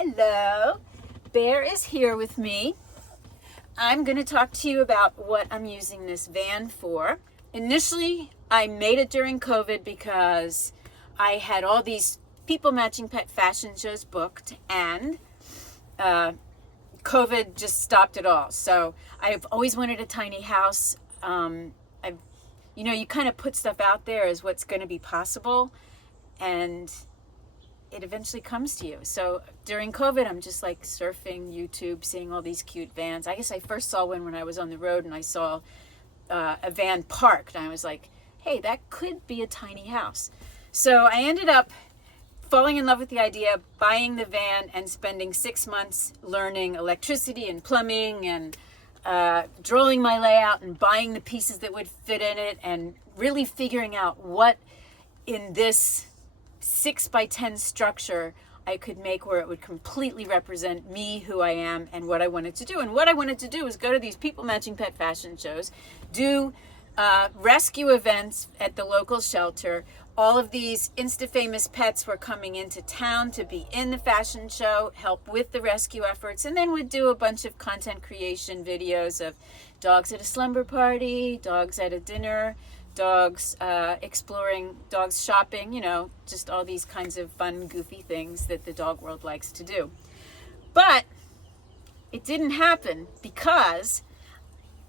Hello, Bear is here with me. I'm going to talk to you about what I'm using this van for. Initially, I made it during COVID because I had all these people matching pet fashion shows booked, and COVID just stopped it all. So I've always wanted a tiny house. You kind of put stuff out there as what's going to be possible, and it eventually comes to you. So during COVID, I'm just like surfing YouTube, seeing all these cute vans. I guess I first saw one when I was on the road, and I saw a van parked, and I was like, hey, that could be a tiny house. So I ended up falling in love with the idea, buying the van, and spending 6 months learning electricity and plumbing and drawing my layout and buying the pieces that would fit in it, and really figuring out what in this 6x10 structure I could make where it would completely represent me, who I am, and what I wanted to do. And what I wanted to do was go to these people matching pet fashion shows, do rescue events at the local shelter. All of these Insta-famous pets were coming into town to be in the fashion show, help with the rescue efforts, and then we'd do a bunch of content creation videos of dogs at a slumber party, dogs at a dinner, dogs exploring, dogs shopping, just all these kinds of fun, goofy things that the dog world likes to do. But it didn't happen because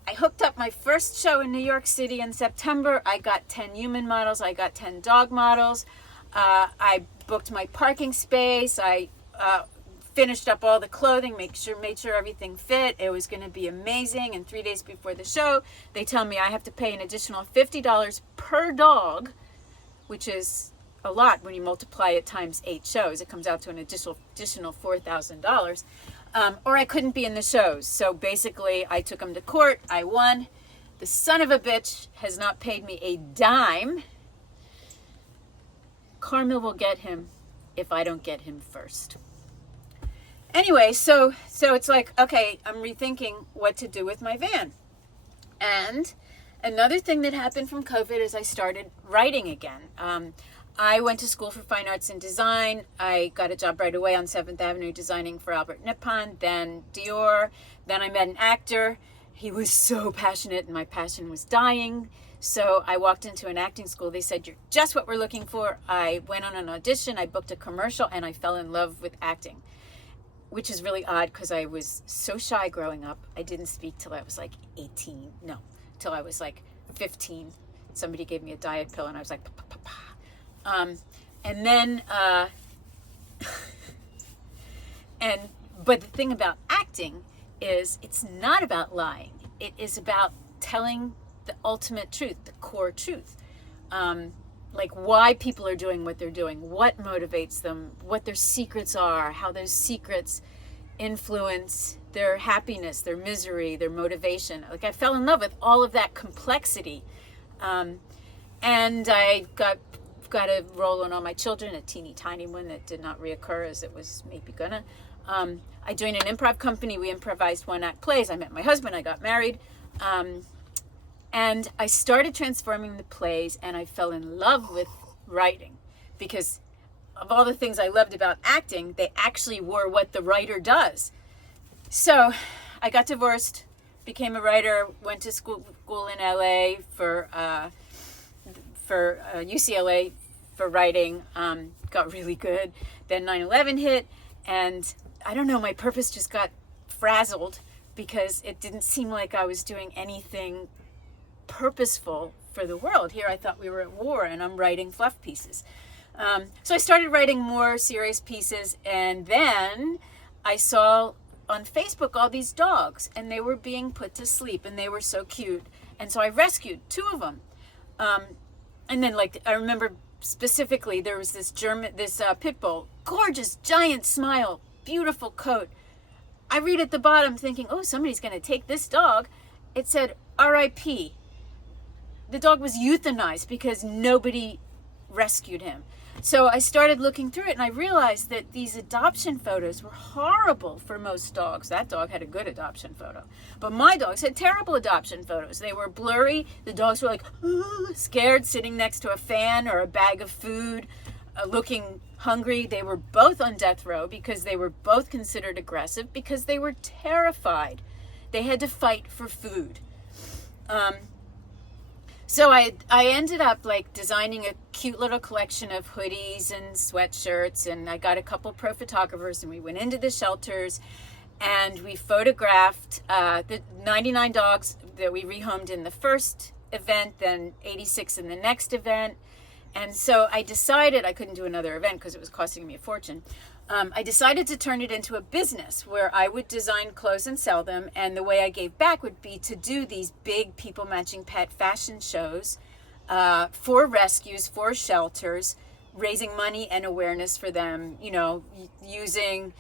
I hooked up my first show in New York City in September. I got 10 human models. I got 10 dog models. I booked my parking space. I finished up all the clothing, made sure everything fit. It was going to be amazing. And 3 days before the show, they tell me I have to pay an additional $50 per dog, which is a lot when you multiply it times 8 shows. It comes out to an additional $4,000. Or I couldn't be in the shows. So basically, I took them to court. I won. The son of a bitch has not paid me a dime. Karma will get him if I don't get him first. Anyway, so it's like, okay, I'm rethinking what to do with my van. And another thing that happened from COVID is I started writing again. I went to school for fine arts and design. I got a job right away on 7th Avenue designing for Albert Nippon, then Dior. Then I met an actor. He was so passionate and my passion was dying. So I walked into an acting school. They said, you're just what we're looking for. I went on an audition. I booked a commercial and I fell in love with acting, which is really odd because I was so shy growing up. I didn't speak till I was like 18. No, till I was like 15. Somebody gave me a diet pill and I was like, pa. And then, but the thing about acting is it's not about lying. It is about telling the ultimate truth, the core truth. Like why people are doing what they're doing, what motivates them, what their secrets are, how those secrets influence their happiness, their misery, their motivation. Like I fell in love with all of that complexity. And I got a role in All My Children, a teeny tiny one that did not reoccur as it was maybe gonna. I joined an improv company. We improvised one-act plays. I met my husband. I got married. And I started transforming the plays, and I fell in love with writing because of all the things I loved about acting, they actually were what the writer does. So I got divorced, became a writer, went to school in LA for UCLA for writing, got really good. Then 9/11 hit, and I don't know, my purpose just got frazzled because it didn't seem like I was doing anything purposeful for the world. Here I thought we were at war and I'm writing fluff pieces. So I started writing more serious pieces, and then I saw on Facebook all these dogs and they were being put to sleep and they were so cute. And so I rescued 2 of them. And then I remember specifically there was this pit bull, gorgeous, giant smile, beautiful coat. I read at the bottom thinking, oh, somebody's going to take this dog. It said R.I.P. The dog was euthanized because nobody rescued him. So I started looking through it and I realized that these adoption photos were horrible for most dogs. That dog had a good adoption photo. But my dogs had terrible adoption photos. They were blurry. The dogs were like, scared, sitting next to a fan or a bag of food. looking hungry. They were both on death row because they were both considered aggressive because they were terrified. They had to fight for food. So I ended up like designing a cute little collection of hoodies and sweatshirts, and I got a couple pro photographers, and we went into the shelters and we photographed the 99 dogs that we rehomed in the first event, then 86 in the next event. And so I decided I couldn't do another event because it was costing me a fortune. I decided to turn it into a business where I would design clothes and sell them. And the way I gave back would be to do these big people matching pet fashion shows for rescues, for shelters, raising money and awareness for them, you know, using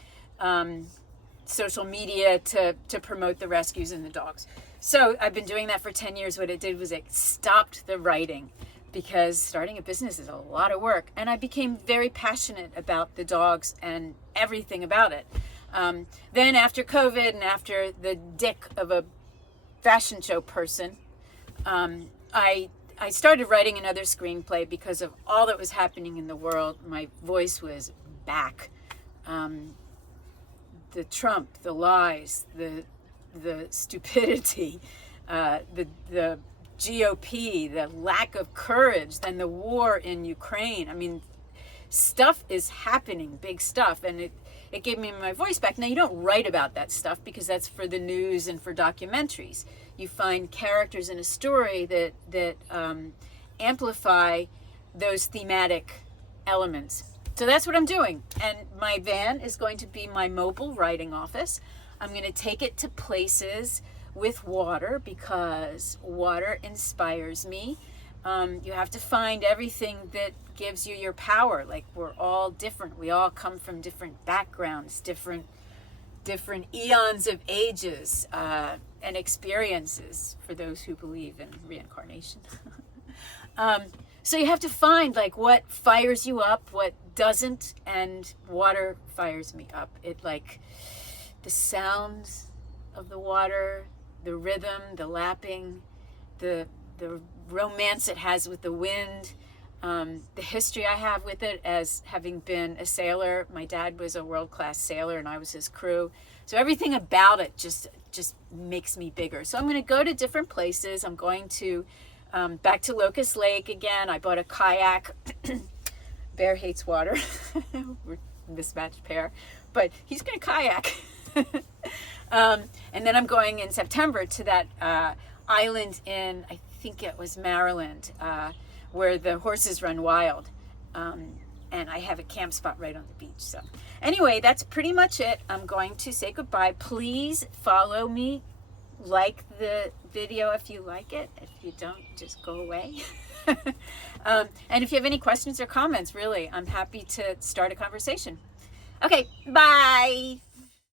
social media to promote the rescues and the dogs. So I've been doing that for 10 years. What it did was it stopped the writing, because starting a business is a lot of work. And I became very passionate about the dogs and everything about it. Then after COVID and after the dick of a fashion show person, I started writing another screenplay because of all that was happening in the world. My voice was back. The Trump, the lies, the stupidity, the GOP, the lack of courage, then the war in Ukraine. I mean, stuff is happening, big stuff, and it gave me my voice back. Now, you don't write about that stuff because that's for the news and for documentaries. You find characters in a story that amplify those thematic elements. So that's what I'm doing. And my van is going to be my mobile writing office. I'm going to take it to places with water because water inspires me. You have to find everything that gives you your power. Like, we're all different. We all come from different backgrounds, different eons of ages and experiences, for those who believe in reincarnation. So you have to find like what fires you up, what doesn't, and water fires me up. It, like, the sounds of the water, the rhythm, the lapping, the romance it has with the wind, the history I have with it as having been a sailor. My dad was a world-class sailor and I was his crew. So everything about it just makes me bigger. So I'm going to go to different places. I'm going to back to Locust Lake again. I bought a kayak. Bear hates water. We're a mismatched pair, but he's going to kayak. And then I'm going in September to that island in, I think it was Maryland, where the horses run wild. And I have a camp spot right on the beach. So anyway, that's pretty much it. I'm going to say goodbye. Please follow me. Like the video if you like it. If you don't, just go away. And if you have any questions or comments, really, I'm happy to start a conversation. Okay, bye.